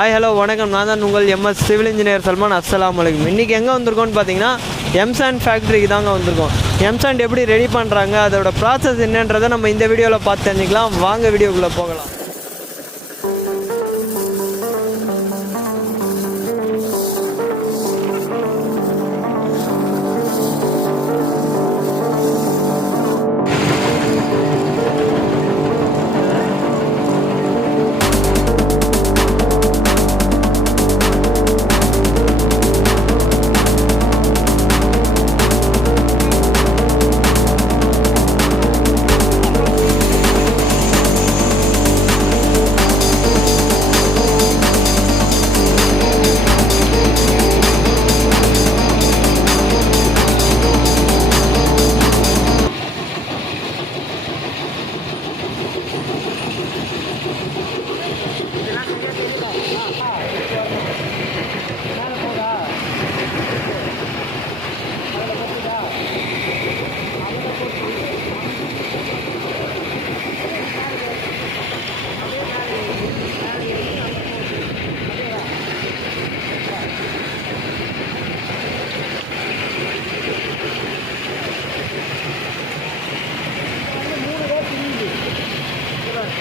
Hi hello வணக்கம். நான் தான் உங்கள் எம்எஸ் சிவில் இன்ஜினியர் சல்மான். அஸ்ஸலாமு அலைக்கும். இன்றைக்கி எங்கே வந்திருக்கோன்னு பார்த்தீங்கன்னா M.Sand ஃபேக்ட்ரிக்கு தாங்க வந்திருக்கோம். M.Sand எப்படி ரெடி பண்ணுறாங்க, அதோட ப்ராசஸ் என்னன்றதை நம்ம இந்த வீடியோவில் பார்த்து தெரிஞ்சுக்கலாம். வாங்க வீடியோக்குள்ளே போகலாம்.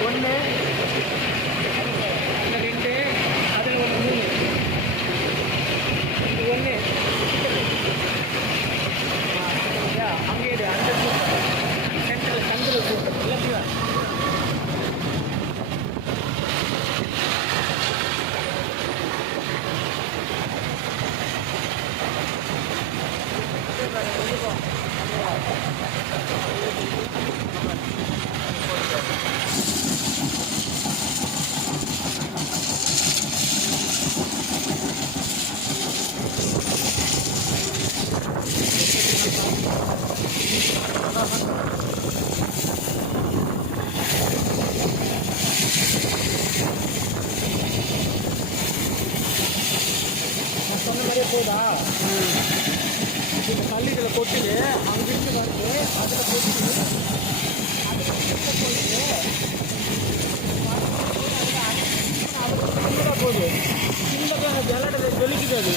ஒன்று ரெண்டு அதில் ஒன்று மூணு இது ஒன்று அங்கே அந்த சென்டரில் சந்தில் இல்லை சொன்ன மாதிரியே போதா இந்த கல்லிகளை கொட்டுது அங்கிருந்து வருது அதில் கொட்டுது போகுது இந்த அந்த ஜலடை ஜொலிக்குது அது.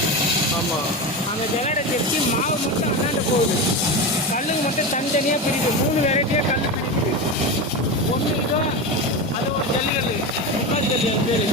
ஆமாம், அந்த ஜலடை தெரிச்சு மாவு மட்டும் அண்ணாண்ட போகுது. கல்லுங்க மட்டும் தனித்தனியாக பிரிக்குது. 3 வெரைட்டியாக கல் பிரிக்குது. ஒன்று இதோ அது ஒரு ஜல்லிக்கல், முக்கால் ஜல்லி அது பேர்.